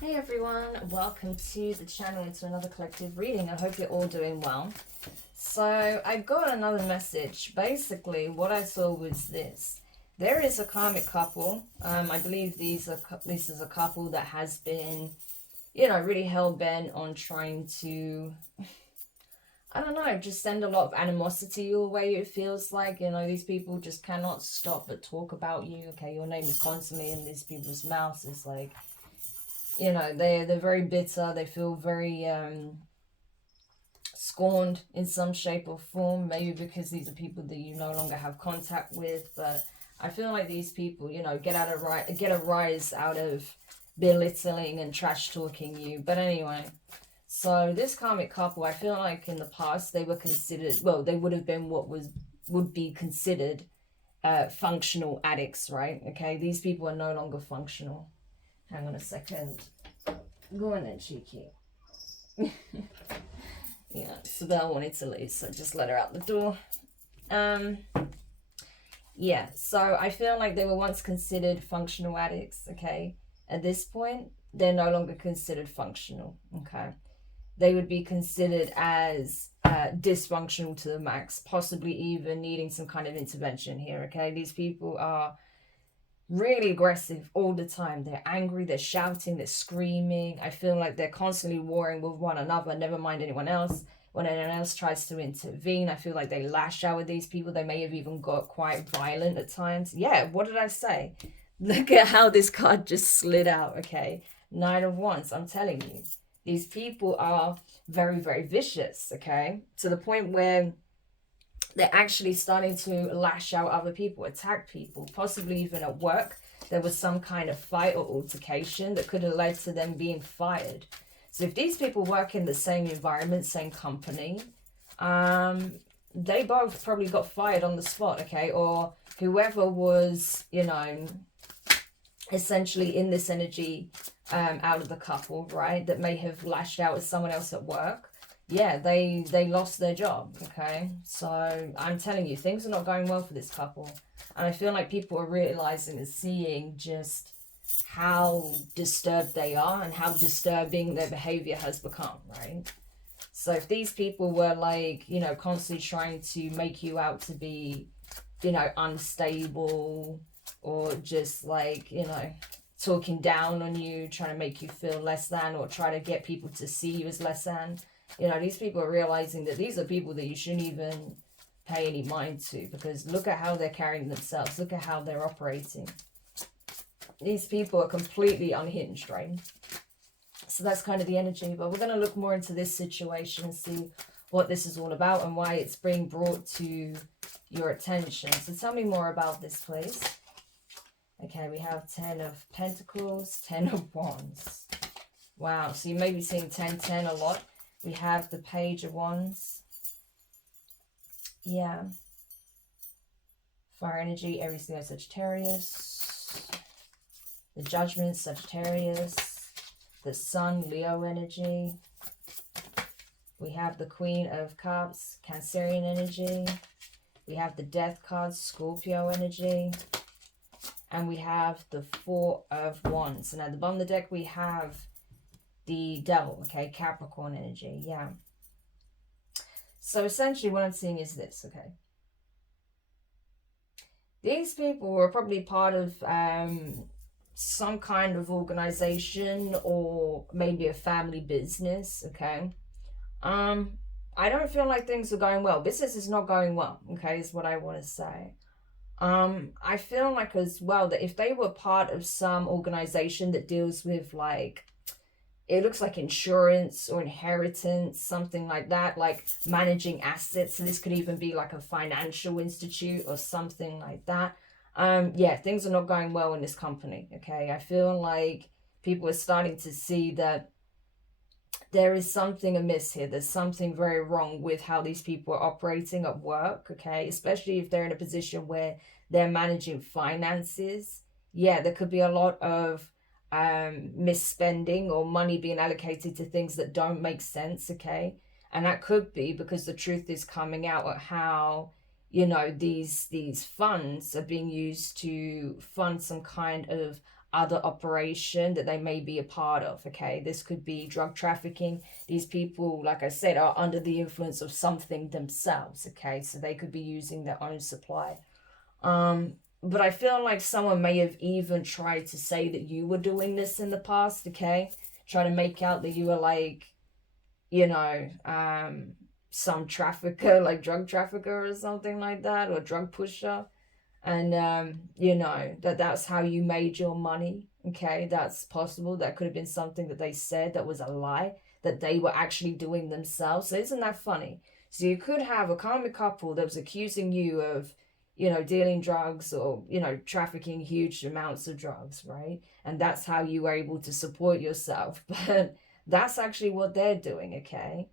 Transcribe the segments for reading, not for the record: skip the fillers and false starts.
Hey everyone, welcome to the channel and to another collective reading. I hope you're all doing well. So I got another message. Basically what I saw was this. There is a karmic couple. I believe this is a couple that has been, really hell-bent on trying to, I don't know, just send a lot of animosity your way. It feels like, these people just cannot stop but talk about you. Okay, your name is constantly in these people's mouths. It's like, they're very bitter. They feel very scorned in some shape or form, maybe because these are people that you no longer have contact with. But I feel like these people, get a rise out of belittling and trash talking you. But anyway, so this karmic couple, I feel like in the past they were considered, well, they would have been what would be considered functional addicts, right? Okay, these people are no longer functional. Hang on a second. Go in there, cheeky. Yeah, Isabel wanted to leave, so just let her out the door. Yeah, so I feel like they were once considered functional addicts, okay? At this point, they're no longer considered functional, okay? They would be considered as dysfunctional to the max, possibly even needing some kind of intervention here, okay? These people are really aggressive all the time. They're angry, they're shouting, they're screaming. I feel like they're constantly warring with one another, never mind anyone else. When anyone else tries to intervene, I feel like they lash out with these people. They may have even got quite violent at times. Yeah, what did I say? Look at how this card just slid out, okay? Nine of Wands, I'm telling you. These people are very, very vicious, okay? To the point where they're actually starting to lash out other people, attack people, possibly even at work. There was some kind of fight or altercation that could have led to them being fired. So if these people work in the same environment, same company, they both probably got fired on the spot, okay? Or whoever was, essentially in this energy out of the couple, right, that may have lashed out at someone else at work, yeah, they lost their job, okay? So I'm telling you, things are not going well for this couple. And I feel like people are realizing and seeing just how disturbed they are and how disturbing their behavior has become, right? So if these people were like, constantly trying to make you out to be, unstable, or just like, talking down on you, trying to make you feel less than, or try to get people to see you as less than, these people are realizing that these are people that you shouldn't even pay any mind to, because look at how they're carrying themselves. Look at how they're operating. These people are completely unhinged, right? So that's kind of the energy. But we're going to look more into this situation and see what this is all about and why it's being brought to your attention. So tell me more about this, please. Okay, we have 10 of Pentacles, 10 of Wands. Wow, so you may be seeing 10-10 a lot. We have the Page of Wands. Yeah. Fire energy, Aries, Leo, Sagittarius. The Judgment, Sagittarius. The Sun, Leo energy. We have the Queen of Cups, Cancerian energy. We have the Death card, Scorpio energy. And we have the Four of Wands. And at the bottom of the deck, we have the Devil, okay, Capricorn energy, yeah. So essentially what I'm seeing is this, okay. These people were probably part of some kind of organization or maybe a family business, okay. I don't feel like things are going well. Business is not going well, okay, is what I want to say. I feel like as well that if they were part of some organization that deals with, like, it looks like insurance or inheritance, something like that, like managing assets. So this could even be like a financial institute or something like that. Yeah, things are not going well in this company, okay? I feel like people are starting to see that there is something amiss here. There's something very wrong with how these people are operating at work, okay? Especially if they're in a position where they're managing finances. Yeah, there could be a lot of misspending or money being allocated to things that don't make sense, okay? And that could be because the truth is coming out at how, these funds are being used to fund some kind of other operation that they may be a part of, okay? This could be drug trafficking. These people, like I said, are under the influence of something themselves, okay? So they could be using their own supply. But I feel like someone may have even tried to say that you were doing this in the past, okay? Try to make out that you were like, you know, some trafficker, like drug trafficker or something like that, or drug pusher. And, you know, that's how you made your money, okay? That's possible. That could have been something that they said that was a lie, that they were actually doing themselves. So isn't that funny? So you could have a karmic couple that was accusing you of, you know, dealing drugs or, you know, trafficking huge amounts of drugs, right? And that's how you were able to support yourself. But that's actually what they're doing, okay?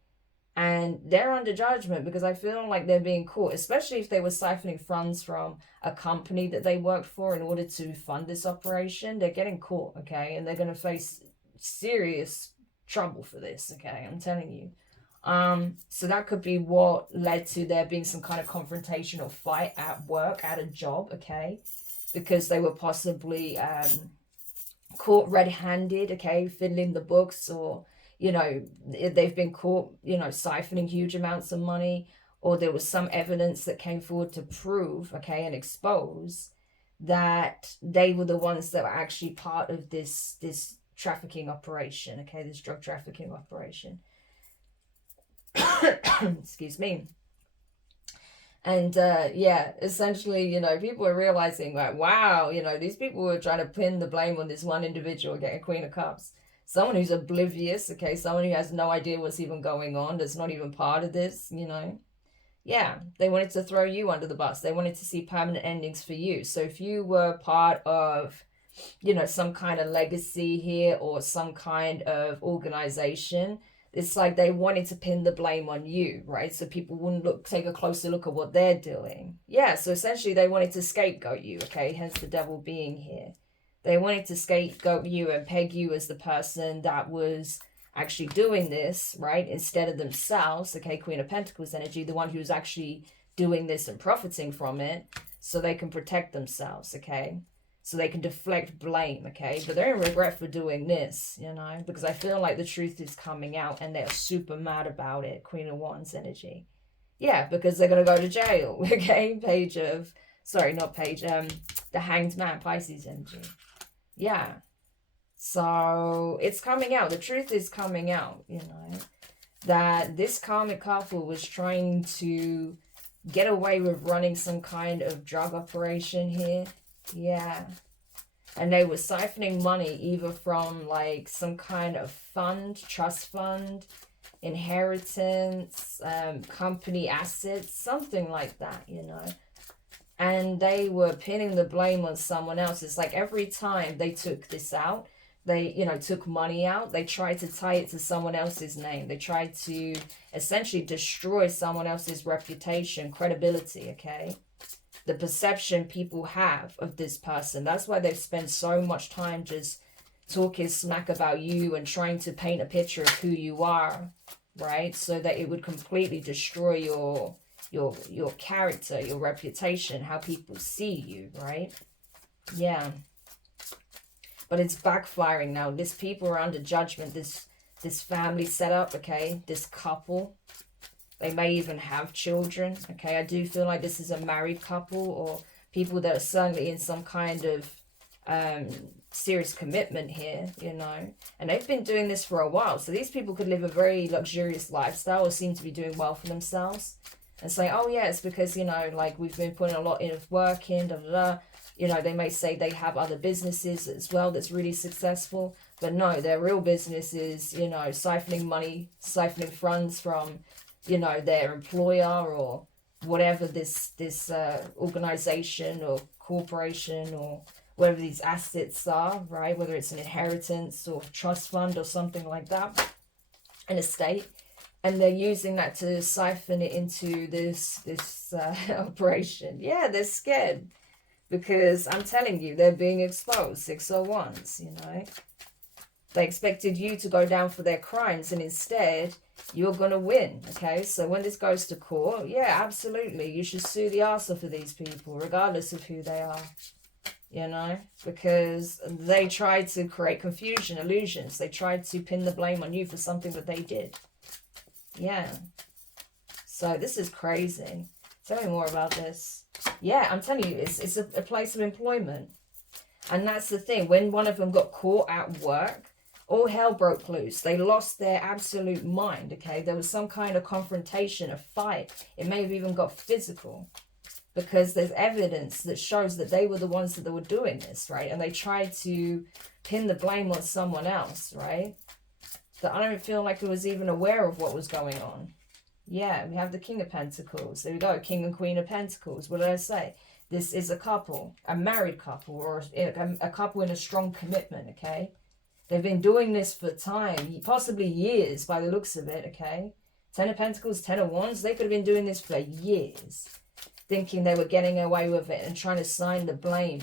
And they're under judgment because I feel like they're being caught, especially if they were siphoning funds from a company that they worked for in order to fund this operation. They're getting caught, okay? And they're going to face serious trouble for this, okay? I'm telling you. So that could be what led to there being some kind of confrontation or fight at work, at a job, okay? Because they were possibly caught red-handed, okay, fiddling the books, or, you know, they've been caught, you know, siphoning huge amounts of money, or there was some evidence that came forward to prove, okay, and expose that they were the ones that were actually part of this trafficking operation, okay, this drug trafficking operation. Excuse me. And yeah, essentially, you know, people are realizing like, wow, you know, these people were trying to pin the blame on this one individual getting Queen of Cups. Someone who's oblivious, okay, someone who has no idea what's even going on, that's not even part of this, you know. Yeah, they wanted to throw you under the bus. They wanted to see permanent endings for you. So if you were part of, you know, some kind of legacy here or some kind of organization, it's like they wanted to pin the blame on you, right? So people wouldn't take a closer look at what they're doing. Yeah, so essentially they wanted to scapegoat you, okay? Hence the devil being here. They wanted to scapegoat you and peg you as the person that was actually doing this, right? Instead of themselves, okay? Queen of Pentacles energy, the one who's actually doing this and profiting from it, so they can protect themselves, okay? So they can deflect blame, okay? But they're in regret for doing this, you know, because I feel like the truth is coming out and they're super mad about it. Queen of Wands energy. Yeah, because they're going to go to jail, okay? The Hanged Man, Pisces energy. Yeah. So it's coming out. The truth is coming out, you know, that this karmic couple was trying to get away with running some kind of drug operation here. Yeah. And they were siphoning money either from like some kind of fund, trust fund, inheritance, company assets, something like that, you know. And they were pinning the blame on someone else. It's like every time they took this out, they, you know, took money out, they tried to tie it to someone else's name. They tried to essentially destroy someone else's reputation, credibility, okay? The perception people have of this person. That's why they've spent so much time just talking smack about you and trying to paint a picture of who you are, right? So that it would completely destroy your character, your reputation, how people see you, right? Yeah. But it's backfiring now. These people are under judgment. This family setup, okay? This couple. They may even have children, okay? I do feel like this is a married couple or people that are certainly in some kind of serious commitment here, you know? And they've been doing this for a while. So these people could live a very luxurious lifestyle or seem to be doing well for themselves and say, oh, yeah, it's because, you know, like we've been putting a lot of work in, da, da, da. You know, they may say they have other businesses as well that's really successful. But no, their real business is, you know, siphoning money, siphoning funds from, you know, their employer or whatever this organization or corporation or whatever these assets are, right? Whether it's an inheritance or trust fund or something like that, an estate. And they're using that to siphon it into this operation. Yeah, they're scared because I'm telling you, they're being exposed, 601s, you know. They expected you to go down for their crimes and instead you're going to win, okay? So when this goes to court, yeah, absolutely. You should sue the arse off of these people regardless of who they are. you know, because they tried to create confusion, illusions. They tried to pin the blame on you for something that they did. Yeah. So this is crazy. Tell me more about this. Yeah, I'm telling you, it's a place of employment. And that's the thing. When one of them got caught at work, all hell broke loose. They lost their absolute mind, okay? There was some kind of confrontation, a fight. It may have even got physical, because there's evidence that shows that they were the ones that were doing this, right? And they tried to pin the blame on someone else, right? That I don't feel like it was even aware of what was going on. Yeah, we have the King of Pentacles. There we go, King and Queen of Pentacles. What did I say? This is a couple, a married couple, or a couple in a strong commitment, okay? They've been doing this for time, possibly years by the looks of it, okay? 10 of Pentacles, 10 of Wands, they could have been doing this for years, thinking they were getting away with it and trying to sign the blame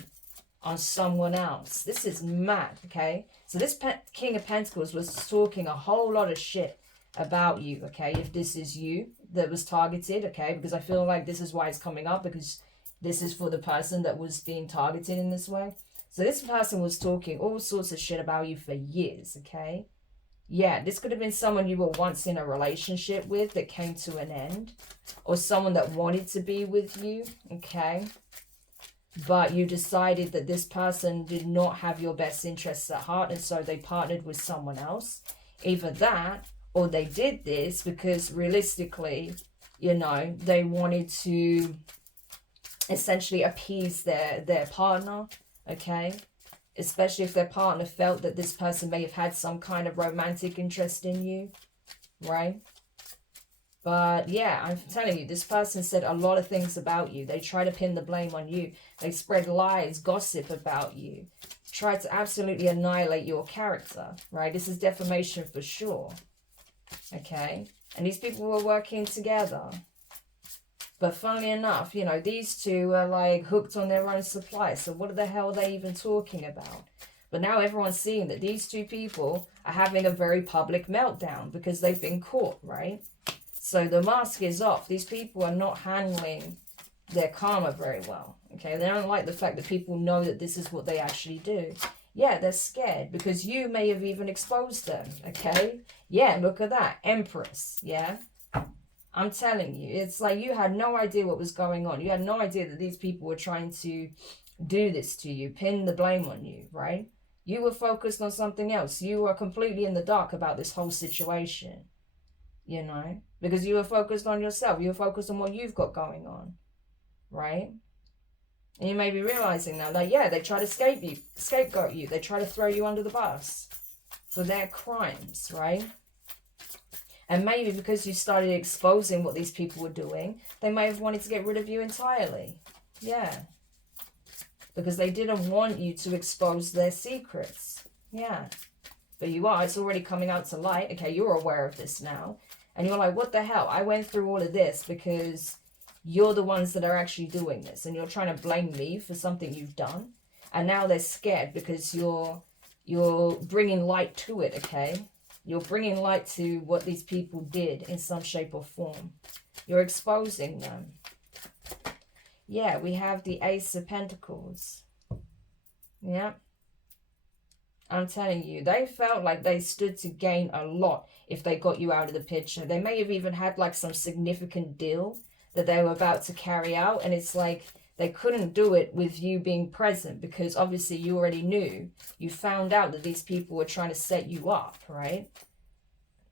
on someone else. This is mad, okay? So this King of Pentacles was talking a whole lot of shit about you, okay? If this is you that was targeted, okay? Because I feel like this is why it's coming up, because this is for the person that was being targeted in this way. So this person was talking all sorts of shit about you for years, okay? Yeah, this could have been someone you were once in a relationship with that came to an end, or someone that wanted to be with you, okay? But you decided that this person did not have your best interests at heart, and so they partnered with someone else. Either that, or they did this because realistically, you know, they wanted to essentially appease their partner, okay? Especially if their partner felt that this person may have had some kind of romantic interest in you, right? But yeah, I'm telling you, this person said a lot of things about you. They try to pin the blame on you. They spread lies, gossip about you. Try to absolutely annihilate your character, right? This is defamation for sure, okay? And these people were working together. But funnily enough, you know, these two are like hooked on their own supply. So what the hell are they even talking about? But now everyone's seeing that these two people are having a very public meltdown because they've been caught, right? So the mask is off. These people are not handling their karma very well, okay? They don't like the fact that people know that this is what they actually do. Yeah, they're scared because you may have even exposed them, okay? Yeah, look at that. Empress, yeah? I'm telling you, it's like you had no idea what was going on. You had no idea that these people were trying to do this to you, pin the blame on you, right? You were focused on something else. You were completely in the dark about this whole situation, you know, because you were focused on yourself. You were focused on what you've got going on, right? And you may be realizing now that, yeah, they try to scapegoat you. They try to throw you under the bus for their crimes, right? And maybe because you started exposing what these people were doing, they may have wanted to get rid of you entirely. Yeah. Because they didn't want you to expose their secrets. Yeah. But you are. It's already coming out to light. Okay, you're aware of this now. And you're like, what the hell? I went through all of this because you're the ones that are actually doing this. And you're trying to blame me for something you've done. And now they're scared because you're bringing light to it, okay? You're bringing light to what these people did in some shape or form. You're exposing them. Yeah, we have the Ace of Pentacles. Yeah. I'm telling you, they felt like they stood to gain a lot if they got you out of the picture. They may have even had like some significant deal that they were about to carry out. And it's like they couldn't do it with you being present because obviously you already knew. You found out that these people were trying to set you up, right?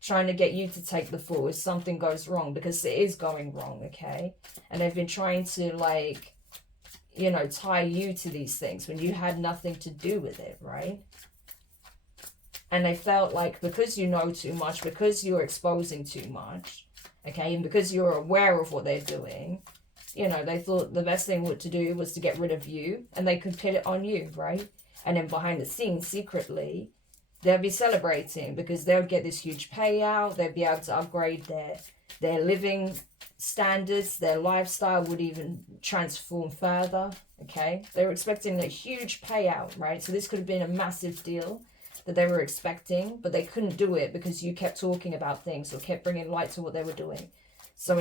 Trying to get you to take the fall if something goes wrong, because it is going wrong, okay? And they've been trying to, like, you know, tie you to these things when you had nothing to do with it, right? And they felt like because you know too much, because you're exposing too much, okay, and because you're aware of what they're doing, you know, they thought the best thing to do was to get rid of you, and they could pin it on you, right? And then behind the scenes, secretly, they'll be celebrating because they'll get this huge payout. They'll be able to upgrade their living standards. Their lifestyle would even transform further, okay? They were expecting a huge payout, right? So this could have been a massive deal that they were expecting, but they couldn't do it because you kept talking about things or kept bringing light to what they were doing. So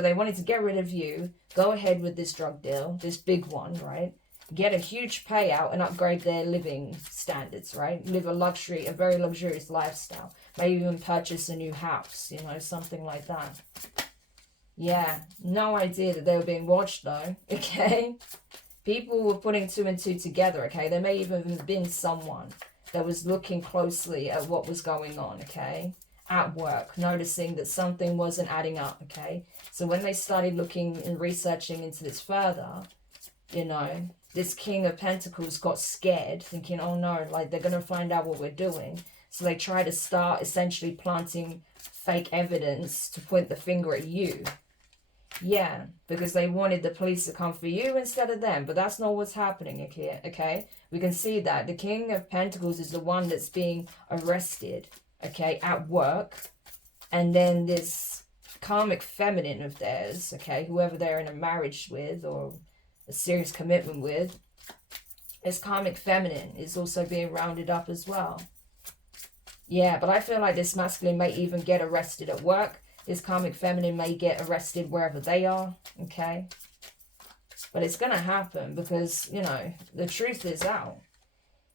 they wanted to get rid of you, go ahead with this drug deal, this big one, right? get a huge payout and upgrade their living standards, right? Live a very luxurious lifestyle. Maybe even purchase a new house, you know, something like that. Yeah, no idea that they were being watched though, okay? People were putting 2 and 2 together, okay? There may even have been someone that was looking closely at what was going on, okay? At work, noticing that something wasn't adding up, okay? So when they started looking and researching into this further, you know, this King of Pentacles got scared, thinking, oh no, like they're going to find out what we're doing. So they try to start essentially planting fake evidence to point the finger at you. Yeah, because they wanted the police to come for you instead of them. But that's not what's happening here, okay? We can see that the King of Pentacles is the one that's being arrested, okay, at work. And then this karmic feminine of theirs, okay, whoever they're in a marriage with or a serious commitment with, this karmic feminine is also being rounded up as well. Yeah, but I feel like this masculine may even get arrested at work. This karmic feminine may get arrested wherever they are, okay? But it's going to happen because, you know, the truth is out.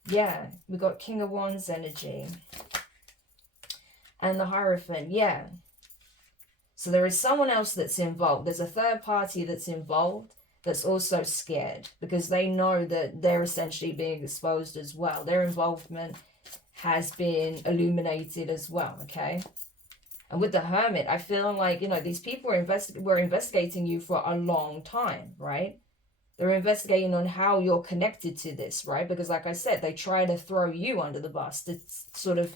Yeah, we got King of Wands energy. And the Hierophant, yeah. So there is someone else that's involved. There's a third party that's involved that's also scared because they know that they're essentially being exposed as well. Their involvement has been illuminated as well, okay? And with the Hermit, I feel like, you know, these people were investigating you for a long time, right? They're investigating on how you're connected to this, right? Because like I said, they try to throw you under the bus to sort of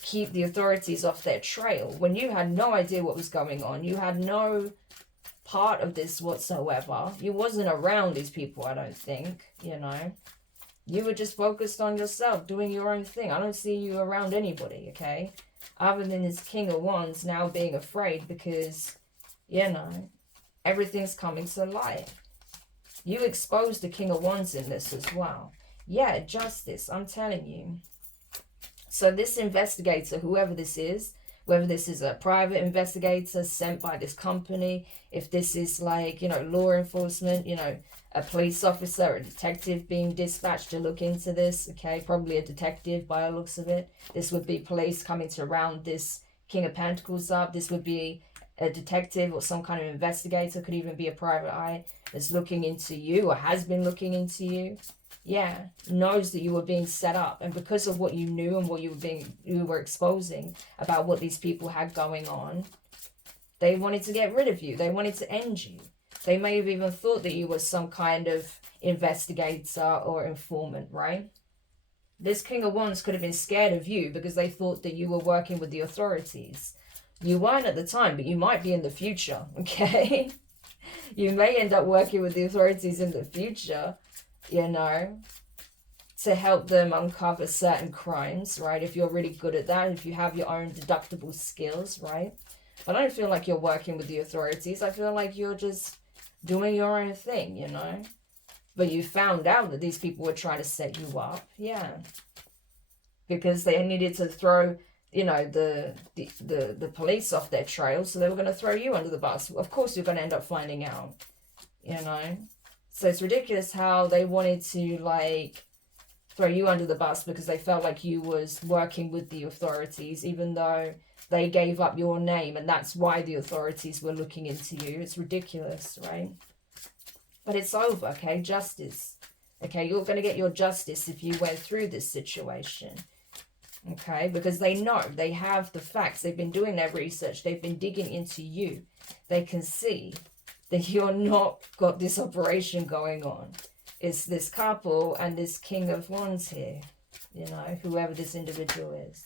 keep the authorities off their trail when you had no idea what was going on. You had no part of this whatsoever. You wasn't around these people, I don't think, you know. You were just focused on yourself, doing your own thing. I don't see you around anybody, okay? Other than this King of Wands now being afraid because, you know, everything's coming to light. You exposed the King of Wands in this as well. Yeah, justice, I'm telling you. So this investigator, whoever this is, whether this is a private investigator sent by this company, if this is like, you know, law enforcement, you know, a police officer, a detective being dispatched to look into this, okay, probably a detective by the looks of it. This would be police coming to round this King of Pentacles up. This would be a detective or some kind of investigator, could even be a private eye that's looking into you or has been looking into you. Yeah, knows that you were being set up, and because of what you knew and what you were exposing about what these people had going on, they wanted to get rid of you. They wanted to end you. They may have even thought that you were some kind of investigator or informant, right? This King of Wands could have been scared of you because they thought that you were working with the authorities. You weren't at the time, but you might be in the future, okay? You may end up working with the authorities in the future, you know, to help them uncover certain crimes, right? If you're really good at that, if you have your own deductible skills, right? But I don't feel like you're working with the authorities. I feel like you're just doing your own thing, you know? But you found out that these people were trying to set you up, yeah. Because they needed to throw, you know, the police off their trail, so they were going to throw you under the bus. Of course you're going to end up finding out, you know? So it's ridiculous how they wanted to, like, throw you under the bus because they felt like you was working with the authorities, even though they gave up your name, and that's why the authorities were looking into you. It's ridiculous, right? But it's over, okay? Justice. Okay, you're going to get your justice if you went through this situation. Okay, because they know, they have the facts. They've been doing their research. They've been digging into you. They can see that you're not got this operation going on. It's this couple and this King of Wands here, you know, whoever this individual is.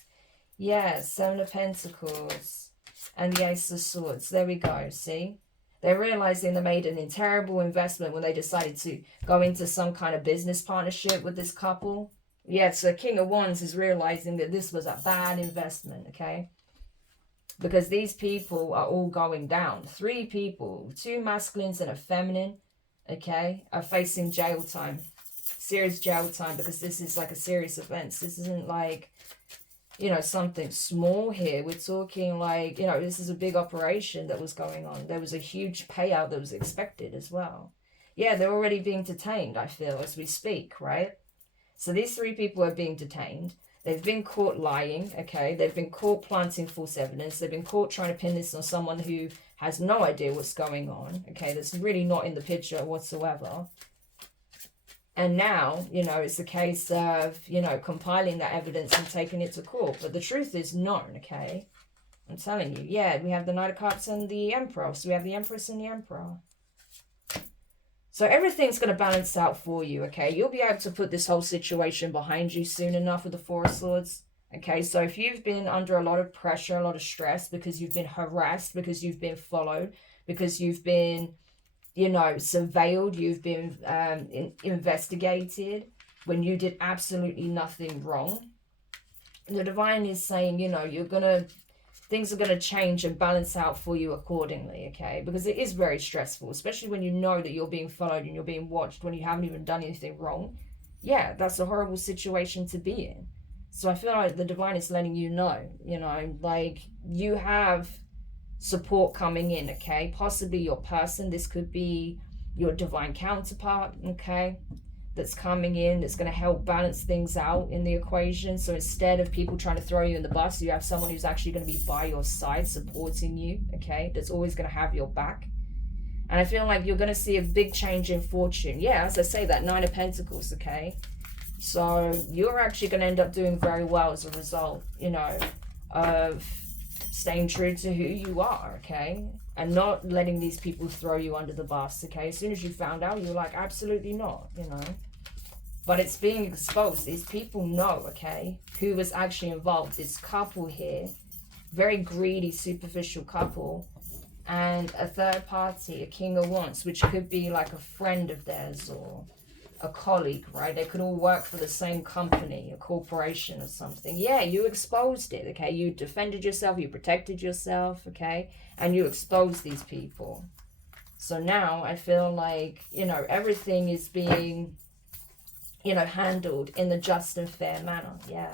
Yeah, Seven of Pentacles and the Ace of Swords. There we go, see? They're realizing they made a terrible investment when they decided to go into some kind of business partnership with this couple. Yeah, so King of Wands is realizing that this was a bad investment, okay? Because these people are all going down. 3 people, 2 masculines and a feminine, okay, are facing jail time. Serious jail time, because this is like a serious offense. This isn't like, you know, something small here. We're talking like, you know, this is a big operation that was going on. There was a huge payout that was expected as well. Yeah, they're already being detained, I feel, as we speak, right? So these 3 people are being detained. They've been caught lying, okay? They've been caught planting false evidence. They've been caught trying to pin this on someone who has no idea what's going on, okay? That's really not in the picture whatsoever. And now, you know, it's a case of, you know, compiling that evidence and taking it to court. But the truth is known, okay? I'm telling you. Yeah, we have the Knight of Cups and the Emperor. So we have the Empress and the Emperor. So everything's going to balance out for you, okay? You'll be able to put this whole situation behind you soon enough with the 4 of Swords, okay? So if you've been under a lot of pressure, a lot of stress, because you've been harassed, because you've been followed, because you've been, you know, surveilled, you've been investigated when you did absolutely nothing wrong, the Divine is saying, you know, things are going to change and balance out for you accordingly, okay? Because it is very stressful, especially when you know that you're being followed and you're being watched when you haven't even done anything wrong. Yeah, that's a horrible situation to be in. So I feel like the Divine is letting you know, you know, like you have support coming in, okay? Possibly your person. This could be your divine counterpart, okay? That's coming in, that's going to help balance things out in the equation. So instead of people trying to throw you in the bus, you have someone who's actually going to be by your side, supporting you, okay? That's always going to have your back. And I feel like you're going to see a big change in fortune. Yeah, as I say, that 9 of Pentacles, okay? So you're actually going to end up doing very well as a result, you know, of staying true to who you are, okay? And not letting these people throw you under the bus, okay? As soon as you found out, you're like, absolutely not, you know? But it's being exposed. These people know, okay, who was actually involved. This couple here, very greedy, superficial couple, and a third party, a King of Wands, which could be like a friend of theirs or a colleague, right? They could all work for the same company, a corporation or something. Yeah, you exposed it, okay? You defended yourself, you protected yourself, okay? And you exposed these people. So now I feel like, you know, everything is being, you know, handled in the just and fair manner. Yeah.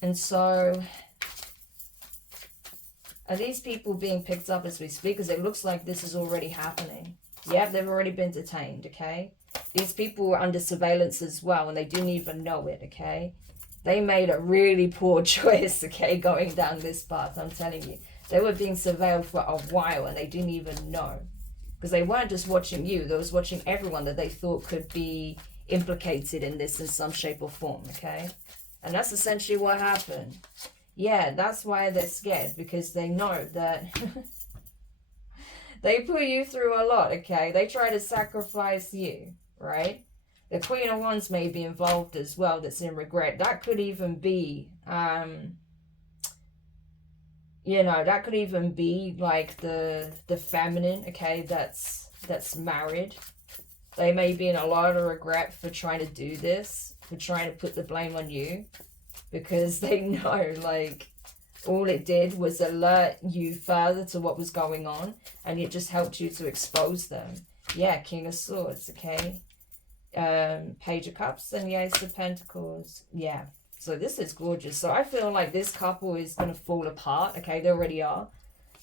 And so are these people being picked up as we speak? Because it looks like this is already happening. Yep, they've already been detained, okay? These people were under surveillance as well, and they didn't even know it, okay? They made a really poor choice, okay, going down this path, I'm telling you. They were being surveilled for a while, and they didn't even know. Because they weren't just watching you, they was watching everyone that they thought could be implicated in this in some shape or form, okay? And that's essentially what happened. Yeah, that's why they're scared, because they know that... They put you through a lot, okay? They try to sacrifice you, right? The Queen of Wands may be involved as well, that's in regret. That could even be, you know, that could even be like the feminine, okay, that's married. They may be in a lot of regret for trying to do this, for trying to put the blame on you, because they know, like, all it did was alert you further to what was going on, and it just helped you to expose them. Yeah, King of Swords, okay? Page of Cups and the Ace of Pentacles. Yeah, so this is gorgeous. So I feel like this couple is going to fall apart, okay? They already are,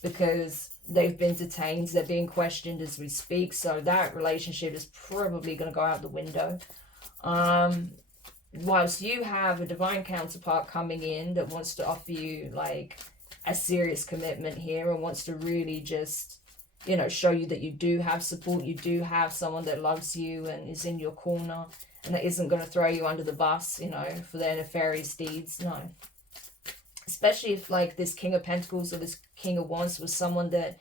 because they've been detained. They're being questioned as we speak, so that relationship is probably going to go out the window. Whilst you have a divine counterpart coming in that wants to offer you like a serious commitment here and wants to really just, you know, show you that you do have support, you do have someone that loves you and is in your corner and that isn't going to throw you under the bus, you know, for their nefarious deeds. No. Especially if like this King of Pentacles or this King of Wands was someone that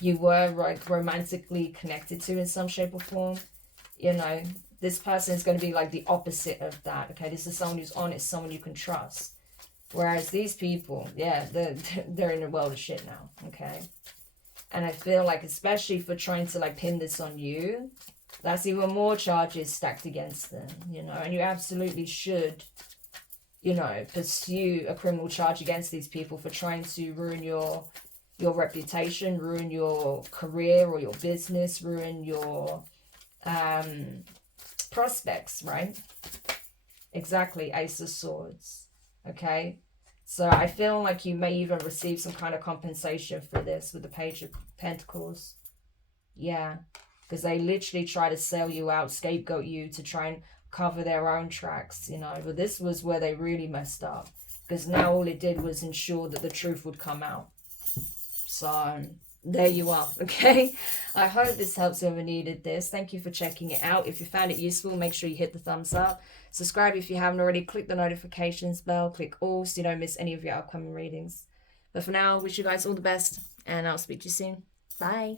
you were like romantically connected to in some shape or form, you know, this person is going to be like the opposite of that, okay? This is someone who's honest, someone you can trust. Whereas these people, yeah, they're in a world of shit now, okay? And I feel like, especially for trying to like pin this on you, that's even more charges stacked against them, you know? And you absolutely should, you know, pursue a criminal charge against these people for trying to ruin your reputation, ruin your career or your business, ruin your prospects, right? Exactly, Ace of Swords, okay? So I feel like you may even receive some kind of compensation for this with the Page of Pentacles. Yeah. because they literally try to sell you out, scapegoat you to try and cover their own tracks, you know. But this was where they really messed up, because now all it did was ensure that the truth would come out. So there you are, okay? I hope this helps whoever needed this. Thank you for checking it out. If you found it useful, make sure you hit the thumbs up. Subscribe if you haven't already. Click the notifications bell. Click all so you don't miss any of your upcoming readings. But for now, I wish you guys all the best, and I'll speak to you soon. Bye.